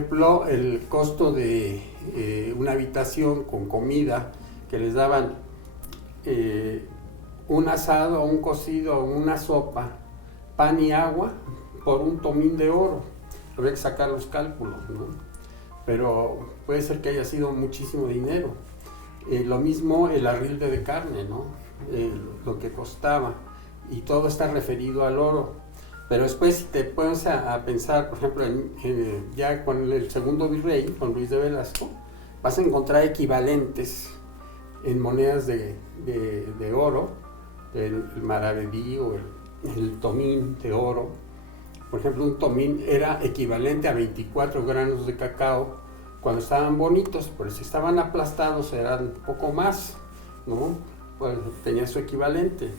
ejemplo, el costo de una habitación con comida que les daban un asado, un cocido, una sopa, pan y agua por un tomín de oro. Habría que sacar los cálculos, ¿no? Pero puede ser que haya sido muchísimo dinero. Lo mismo el arrilde de carne, ¿no? Lo que costaba, y todo está referido al oro. Pero después, si te pones a pensar, por ejemplo, ya con el segundo virrey, con Luis de Velasco, vas a encontrar equivalentes en monedas de oro, el maravedí o el tomín de oro. Por ejemplo, un tomín era equivalente a 24 granos de cacao cuando estaban bonitos, pero si estaban aplastados eran un poco más, ¿no? Pues tenía su equivalente.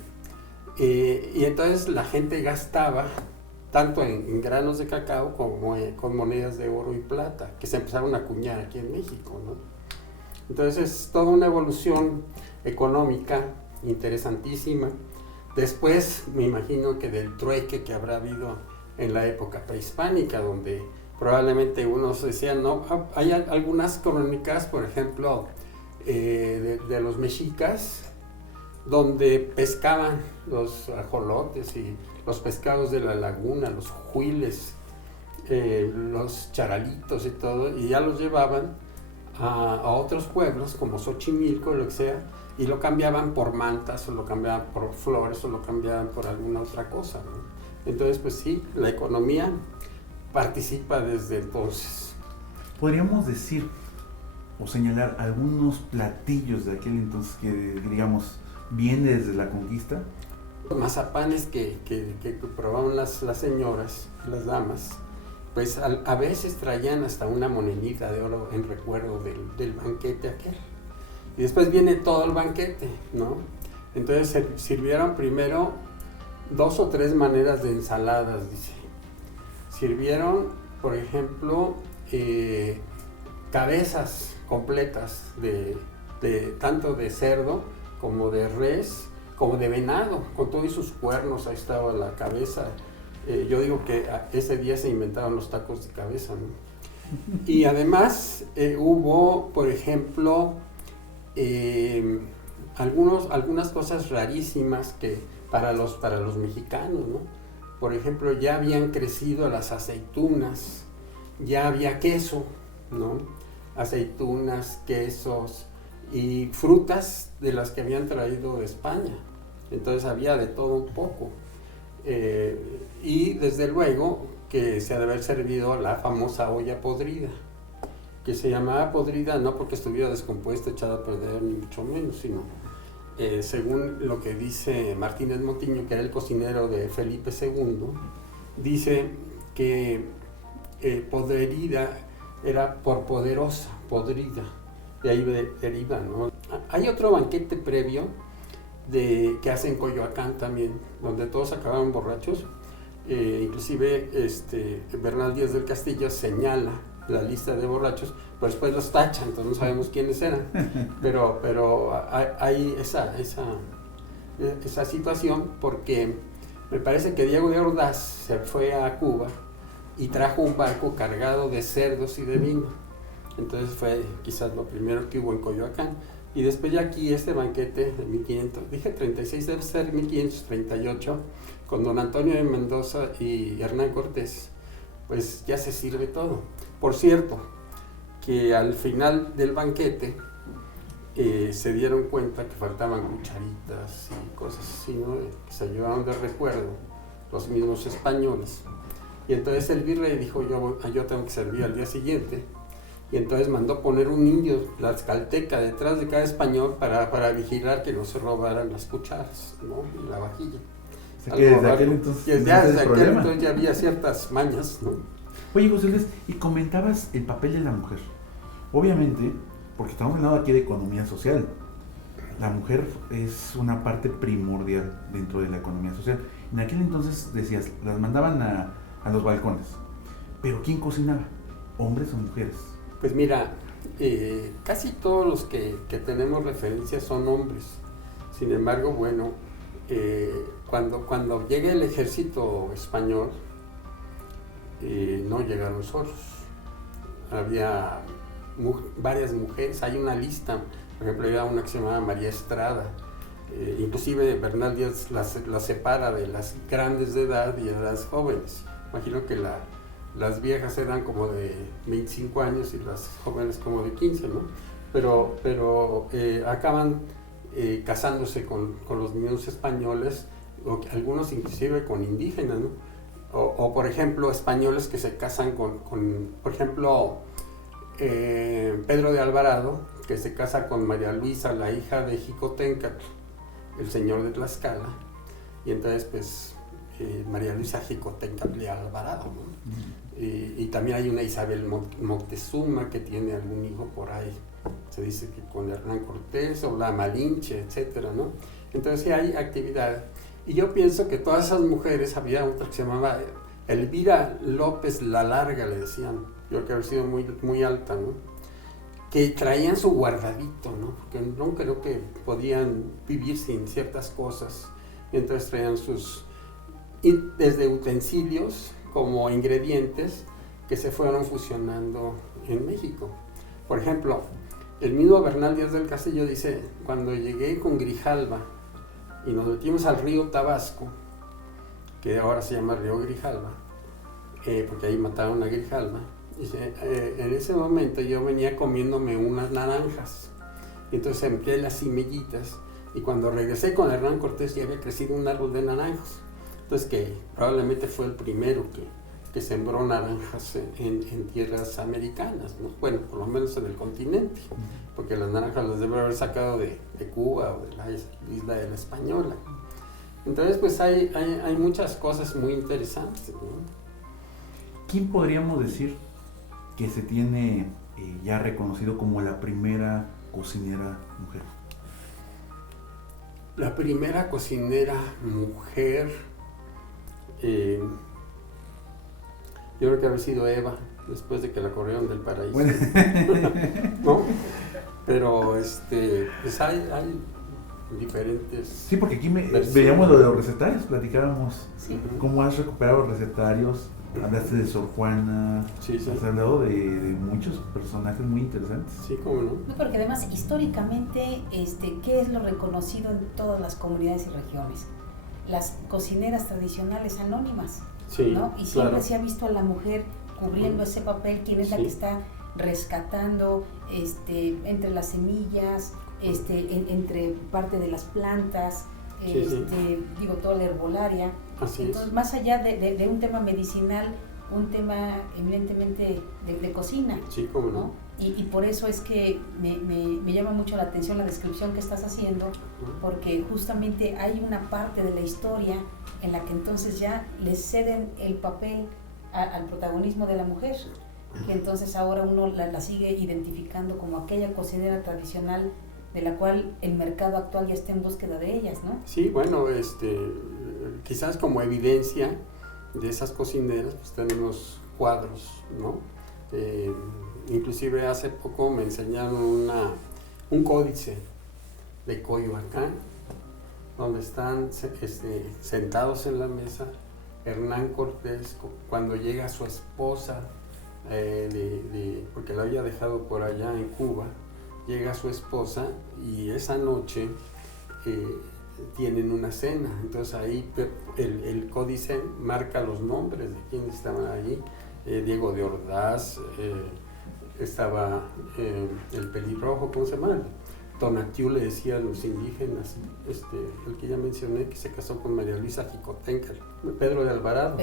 Y entonces la gente gastaba tanto en granos de cacao como con monedas de oro y plata, que se empezaron a acuñar aquí en México, ¿no? Entonces es toda una evolución económica interesantísima. Después me imagino que del trueque que habrá habido en la época prehispánica, donde probablemente unos decían, no, hay algunas crónicas, por ejemplo, de los mexicas, donde pescaban los ajolotes y los pescados de la laguna, los juiles, los charalitos y todo, y ya los llevaban a otros pueblos como Xochimilco, lo que sea, y lo cambiaban por mantas, o lo cambiaban por flores, o lo cambiaban por alguna otra cosa, ¿no? Entonces, pues sí, la economía participa desde entonces. ¿Podríamos decir o señalar algunos platillos de aquel entonces que, digamos, viene desde la conquista? Los mazapanes que probaban las señoras, las damas, pues a veces traían hasta una monedita de oro en recuerdo del banquete aquel. Y después viene todo el banquete, ¿no? Entonces se sirvieron primero 2 o 3 maneras de ensaladas, dice. Sirvieron, por ejemplo, cabezas completas tanto de cerdo como de res, como de venado, con todos sus cuernos. Ahí estaba la cabeza. Yo digo que ese día se inventaron los tacos de cabeza, ¿no? Y además hubo, por ejemplo, algunas cosas rarísimas que para los mexicanos, ¿no? Por ejemplo, ya habían crecido las aceitunas, ya había queso, ¿no? Aceitunas, quesos y frutas de las que habían traído de España. Entonces había de todo un poco. Y desde luego que se ha de haber servido la famosa olla podrida, que se llamaba podrida no porque estuviera descompuesta, echada a perder, ni mucho menos, sino según lo que dice Martínez Montiño, que era el cocinero de Felipe II, dice que podrida era por poderosa, podrida, de ahí deriva, ¿no? Hay otro banquete previo que hacen en Coyoacán también, donde todos acababan borrachos. Inclusive Bernal Díaz del Castillo señala la lista de borrachos, pero después los tachan, entonces no sabemos quiénes eran. Pero hay esa situación, porque me parece que Diego de Ordaz se fue a Cuba y trajo un barco cargado de cerdos y de vino. Entonces fue quizás lo primero que hubo en Coyoacán. Y después ya aquí este banquete de 1500, dije 36, debe ser 1538, con don Antonio de Mendoza y Hernán Cortés, pues ya se sirve todo. Por cierto, que al final del banquete se dieron cuenta que faltaban cucharitas y cosas así, ¿no? Que se llevaron de recuerdo los mismos españoles. Y entonces el virrey dijo, yo tengo que servir al día siguiente. Y entonces mandó poner un indio tlaxcalteca detrás de cada español para vigilar que no se robaran las cucharas, ¿no? Y la vajilla. O sea, que desde aquel entonces, desde aquel entonces ya había ciertas mañas, ¿no? Oye, José Luis, y comentabas el papel de la mujer. Obviamente, porque estamos hablando aquí de economía social, la mujer es una parte primordial dentro de la economía social. En aquel entonces, decías, las mandaban a los balcones. Pero ¿quién cocinaba? ¿Hombres o mujeres? Pues mira, casi todos los que tenemos referencias son hombres. Sin embargo, bueno, cuando llegue el ejército español, no llegaron solos. había varias mujeres, hay una lista, por ejemplo, había una que se llamaba María Estrada, inclusive Bernal Díaz las separa de las grandes de edad y de las jóvenes. Imagino que las viejas eran como de 25 años y las jóvenes como de 15, ¿no? Pero acaban casándose con los niños españoles, o algunos inclusive con indígenas, ¿no? O por ejemplo, españoles que se casan con por ejemplo, Pedro de Alvarado, que se casa con María Luisa, la hija de Xicoténcatl, el señor de Tlaxcala, y entonces pues María Luisa Xicoténcatl de Alvarado, ¿no? Y también hay una Isabel Moctezuma que tiene algún hijo por ahí, se dice que con Hernán Cortés o la Malinche, etcétera, ¿no? Entonces sí hay actividad. Y yo pienso que todas esas mujeres, había otra que se llamaba Elvira López la Larga, le decían, yo creo que había sido muy, muy alta, ¿no? Que traían su guardadito, ¿no? Porque no creo que podían vivir sin ciertas cosas. Y entonces traían desde utensilios como ingredientes que se fueron fusionando en México. Por ejemplo, el mismo Bernal Díaz del Castillo dice, cuando llegué con Grijalva y nos metimos al río Tabasco, que ahora se llama río Grijalva, porque ahí mataron a Grijalva, dice, en ese momento yo venía comiéndome unas naranjas, y entonces empleé las cimellitas, y cuando regresé con Hernán Cortés ya había crecido un árbol de naranjas, entonces que probablemente fue el primero que sembró naranjas en tierras americanas, ¿no? Bueno, por lo menos en el continente, porque las naranjas las debe haber sacado de Cuba o de la isla de la Española. Entonces pues hay muchas cosas muy interesantes, ¿no? ¿Quién podríamos decir que se tiene ya reconocido como la primera cocinera mujer? La primera cocinera mujer, yo creo que habría sido Eva, después de que la corrieron del paraíso. Bueno. ¿No? Pero pues hay diferentes. Sí, porque aquí veíamos lo de los recetarios, platicábamos cómo has recuperado recetarios, hablaste de Sor Juana, sí. Has hablado de muchos personajes muy interesantes. Sí, cómo no. No, porque además históricamente, ¿qué es lo reconocido en todas las comunidades y regiones? Las cocineras tradicionales anónimas, sí, ¿no? Y siempre claro. Se ha visto a la mujer cubriendo ese papel, quién es la que está rescatando entre las semillas, entre parte de las plantas, digo, toda la herbolaria. Así entonces es. Más allá de un tema medicinal, un tema eminentemente de cocina. Sí, cómo no. ¿no? Y por eso es que me llama mucho la atención la descripción que estás haciendo, porque justamente hay una parte de la historia en la que entonces ya le ceden el papel al protagonismo de la mujer, que entonces ahora uno la sigue identificando como aquella cocinera tradicional de la cual el mercado actual ya está en búsqueda de ellas, ¿no? Sí, bueno, quizás como evidencia de esas cocineras, pues tenemos cuadros, ¿no? Inclusive hace poco me enseñaron un códice de Coyoacán, donde están sentados en la mesa Hernán Cortés cuando llega su esposa, porque la había dejado por allá en Cuba, llega su esposa y esa noche tienen una cena, entonces ahí el códice marca los nombres de quienes estaban allí, Diego de Ordaz, estaba el pelirrojo, ¿cómo se llama? Tonatiuh le decía a los indígenas, el que ya mencioné, que se casó con María Luisa Xicoténcatl, Pedro de Alvarado.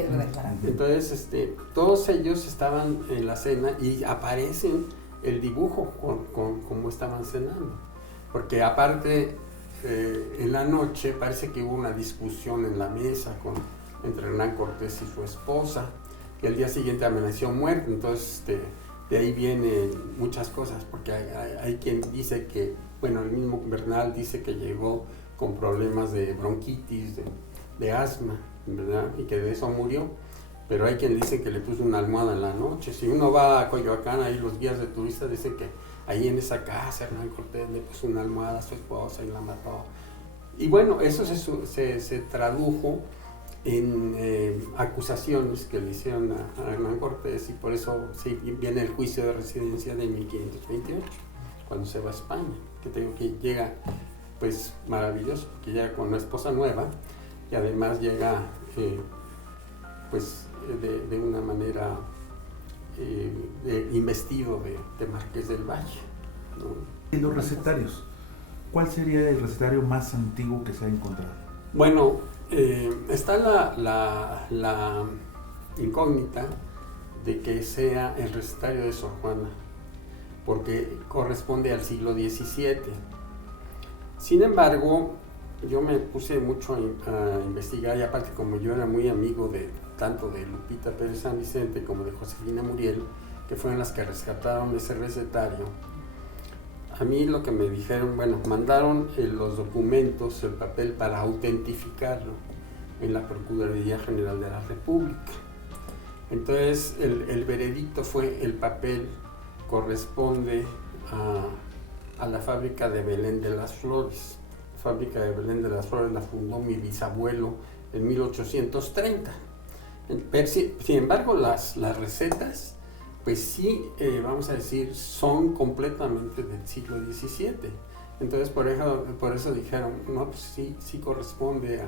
Entonces, todos ellos estaban en la cena y aparecen el dibujo con cómo estaban cenando. Porque aparte, en la noche parece que hubo una discusión en la mesa entre Hernán Cortés y su esposa, que el día siguiente amaneció muerto. Entonces, de ahí vienen muchas cosas, porque hay quien dice que, bueno, el mismo Bernal dice que llegó con problemas de bronquitis, de asma, ¿verdad? Y que de eso murió. Pero hay quien dice que le puso una almohada en la noche. Si uno va a Coyoacán, ahí los guías de turistas dicen que ahí en esa casa Hernán Cortés le puso una almohada a su esposa y la mató. Y bueno, eso se tradujo en acusaciones que le hicieron a Hernán Cortés, y por eso sí, viene el juicio de residencia de 1528, cuando se va a España, que tengo que llega pues maravilloso, que llega con una esposa nueva y además llega pues de una manera investido de Marqués del Valle, ¿no? En los recetarios, ¿cuál sería el recetario más antiguo que se ha encontrado? Bueno, está la incógnita de que sea el recetario de Sor Juana, porque corresponde al siglo XVII. Sin embargo, yo me puse mucho a investigar, y aparte como yo era muy amigo tanto de Lupita Pérez San Vicente como de Josefina Muriel, que fueron las que rescataron ese recetario, a mí lo que me dijeron, bueno, mandaron los documentos, el papel, para autentificarlo en la Procuraduría General de la República. Entonces el veredicto fue: el papel corresponde a la fábrica de Belén de las Flores. La fábrica de Belén de las Flores la fundó mi bisabuelo en 1830. Sin embargo, las recetas, pues sí, vamos a decir, son completamente del siglo XVII. Entonces por eso dijeron, no, pues sí corresponde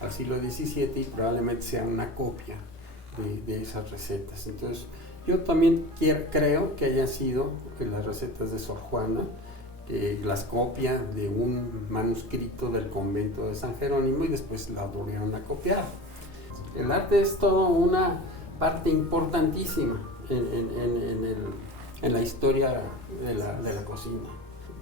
al siglo XVII y probablemente sea una copia de esas recetas. Entonces yo también creo que hayan sido las recetas de Sor Juana, que las copia de un manuscrito del convento de San Jerónimo y después la volvieron a copiar. El arte es toda una parte importantísima en la historia de la cocina,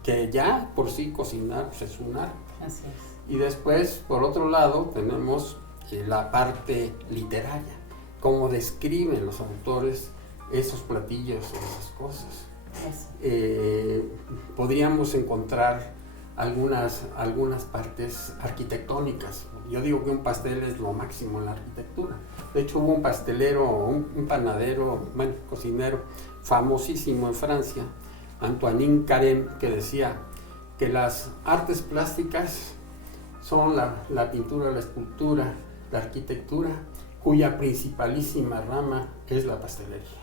que ya por sí cocinar pues, es un arte. Así es. Y después, por otro lado, tenemos la parte literaria, cómo describen los autores esos platillos, esas cosas. Podríamos encontrar algunas partes arquitectónicas. Yo digo que un pastel es lo máximo en la arquitectura. De hecho, hubo un pastelero, un panadero, bueno, cocinero famosísimo en Francia, Antoine Carême, que decía que las artes plásticas son la pintura, la escultura, la arquitectura, cuya principalísima rama es la pastelería.